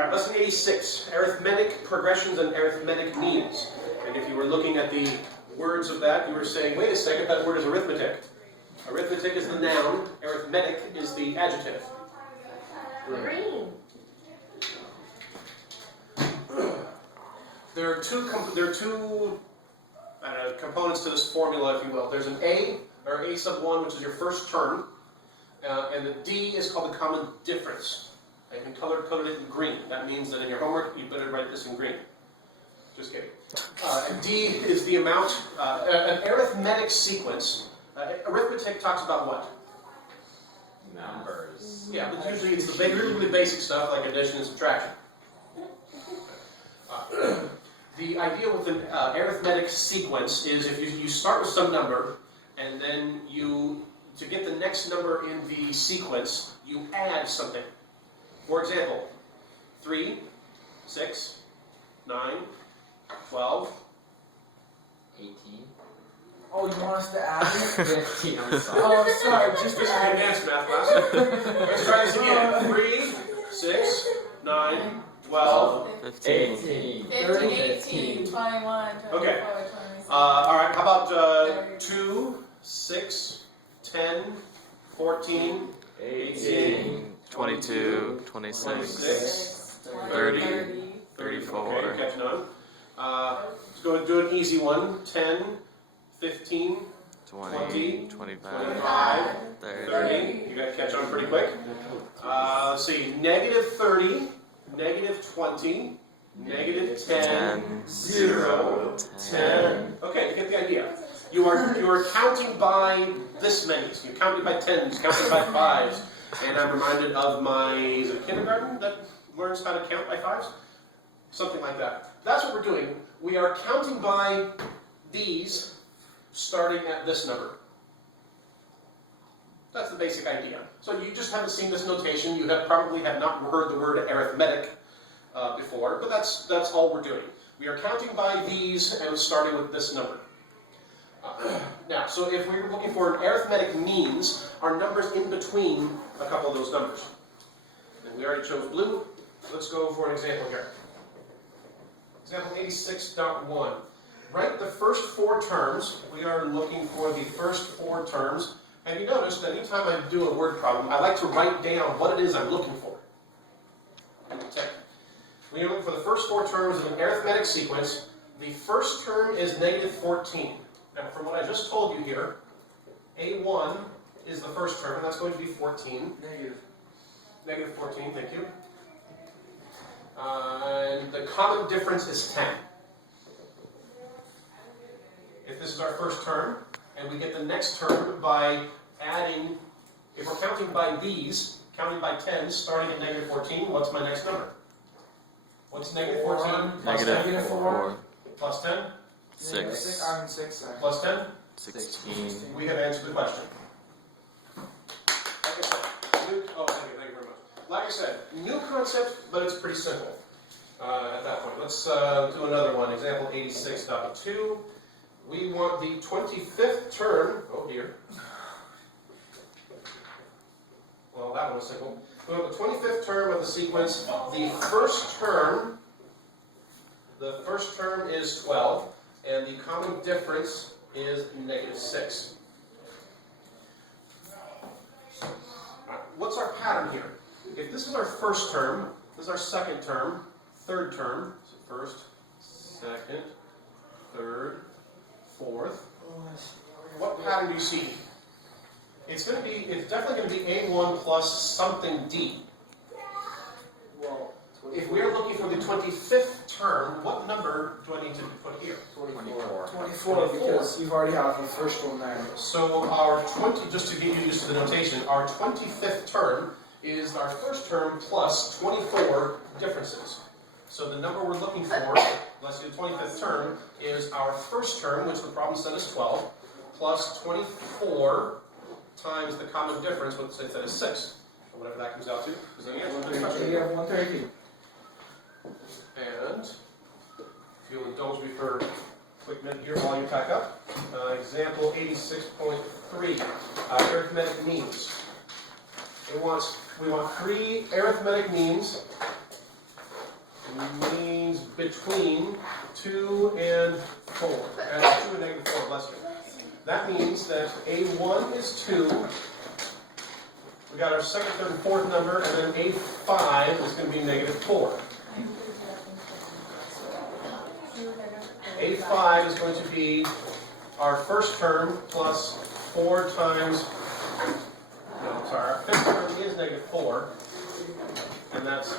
Alright, lesson 86, arithmetic progressions and arithmetic means. And if you were looking at the words of that, you were saying, wait a second, that word is arithmetic. Arithmetic is the noun, arithmetic is the adjective. Green. There are two components to this formula, if you will. There's an A, or A sub 1, which is your first term, and the D is called the common difference. I can coded it in green. That means that in your homework, you better write this in green. Just kidding. And D is the amount, an arithmetic sequence. Arithmetic talks about what? Numbers. Yeah, but usually it's the really basic stuff like addition and subtraction. The idea with an arithmetic sequence is if you start with some number, and then to get the next number in the sequence, you add something. For example, 3, 6, 9, 12, 18. Oh, you want us to add it? 15, I'm sorry. Oh, sorry, just this is to an add advanced math class. Let's try this again. 3, 6, 9, 12, 18. 15, 18, 21, 24, Okay. 26. Alright, how about 2, 6, 10, 14, 18, 22, 26, 26, 30, 34. Okay, catching on. Let's go and do an easy one. 10, 15, 20, 25, 25, 30. 30. You got to catch on pretty quick. Let's see. Negative 30, negative 20, negative 10, 0, 10. Okay, you get the idea. You are counting by this many. So you're counting by tens, counting by fives. And I'm reminded of my, is it kindergarten that learns how to count by fives? Something like that. That's what we're doing. We are counting by these, starting at this number. That's the basic idea. So you just haven't seen this notation. You probably have not heard the word arithmetic before, but that's all we're doing. We are counting by these and starting with this number. Now, so if we were looking for an arithmetic means, are numbers in between a couple of those numbers. And we already chose blue. Let's go for an example here. Example 86.1. Write the first 4 terms. We are looking for the first 4 terms. Have you noticed that anytime I do a word problem, I like to write down what it is I'm looking for? Okay. We are looking for the first 4 terms of an arithmetic sequence. The first term is negative 14. Now, from what I just told you here, A1 is the first term, and that's going to be 14. Negative 14, thank you. And the common difference is 10. If this is our first term, and we get the next term by adding, if we're counting by these, counting by 10, starting at negative 14, what's my next number? What's negative 14 plus 10? Negative 4, Plus 10? 6, I'm 6. Plus 10? 16. We have answered the question. Like I said, thank you very much. Like I said, new concept, but it's pretty simple at that point. Let's do another one. Example 86.2. We want the 25th term. Oh dear. Well, that one was simple. We want the 25th term of the sequence. The first term is 12, and the common difference is negative 6. What's our pattern here? If this is our first term, this is our second term, third term, so first, second, third, fourth. What pattern do you see? It's definitely going to be A1 plus something D. Well, If we are looking for the 25th term, what number do I need to put here? 24. 24, because you've already have the first one there. So our 20, just to get you used to the notation, our 25th term is our first term plus 24 differences. So the number we're looking for, let's do the 25th term, is our first term, which the problem said is 12, plus 24 times the common difference, which said is 6. Or whatever that comes out to. Is that the answer to the question? You have 130. And if you'll indulge me for a quick minute here while you pack up. Example 86.3, arithmetic means. We want 3 arithmetic means means between 2 and 4. 2 and negative 4, bless you. That means that A1 is 2. We got our second, third, and fourth number, and then A5 is going to be negative 4. A5 is going to be our first term plus 4 times, no, sorry, our fifth term is negative 4. And that's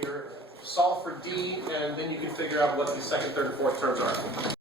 here. Solve for D, and then you can figure out what the second, third, and fourth terms are.